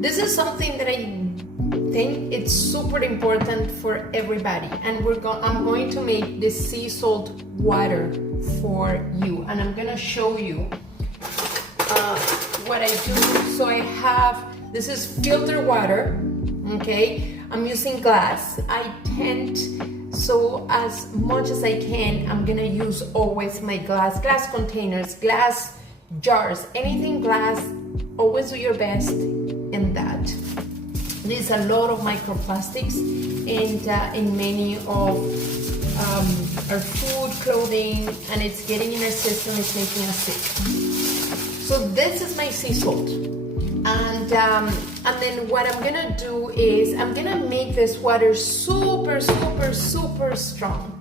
This is something that I think it's super important for everybody, and I'm going to make the sea salt water for you, and I'm gonna show you what I do. So I have, this is filtered water, okay? I'm using glass. I tend, so as much as I can, I'm gonna use always my glass containers, glass jars, anything glass. Always do your best in that. There's a lot of microplastics in many of our food, clothing, and it's getting in our system, it's making us sick. So this is my sea salt. And then what I'm gonna do is I'm gonna make this water super strong.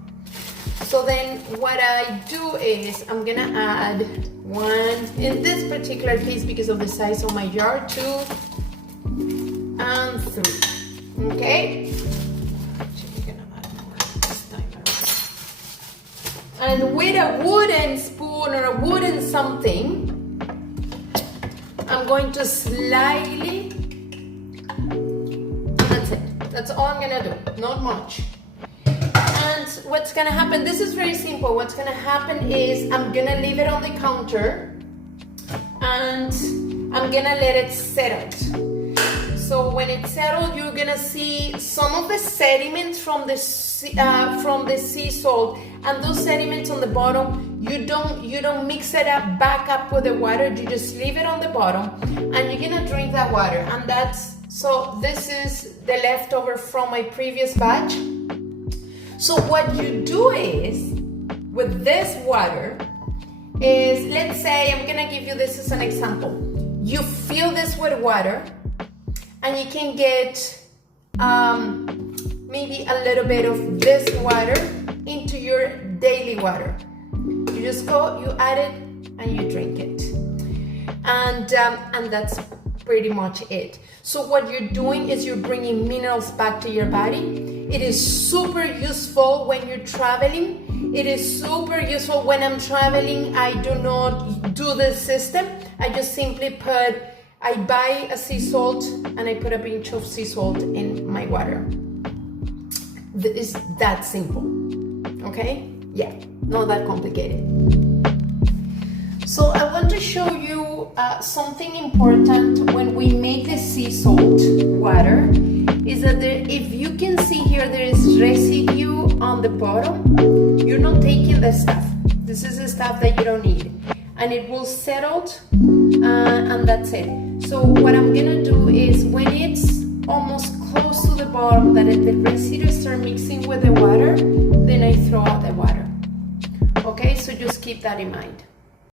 So then what I do is I'm gonna add one, in this particular case because of the size of my jar, 2 and 3, okay? Actually, gonna add more this time around. And with a wooden spoon or a wooden something, I'm going to slightly, that's it. That's all I'm gonna do, not much. And what's gonna happen, this is very simple. What's gonna happen is I'm gonna leave it on the counter and I'm gonna let it settle. So when it's settled, you're gonna see some of the sediments from the sea salt, and those sediments on the bottom, you don't mix it up back up with the water. You just leave it on the bottom, and you're gonna drink that water. And this is the leftover from my previous batch. So what you do is with this water is, let's say, I'm gonna give you this as an example. You fill this with water, and you can get maybe a little bit of this water into your daily water. You just go, you add it, and you drink it. And that's pretty much it. So what you're doing is you're bringing minerals back to your body. It is super useful when you're traveling. It is super useful when I'm traveling. I do not do this system. I just simply I buy a sea salt and I put a pinch of sea salt in my water. It's that simple, okay? Yeah, not that complicated. So I want to show you something important when we make the sea salt water, is that if you can see here, there is residue on the bottom. You're not taking the stuff. This is the stuff that you don't need. And it will settle, and that's it. So what I'm gonna do is when it's almost close to the bottom, that the residues start mixing with the water, then I throw out the water. Okay, so just keep that in mind.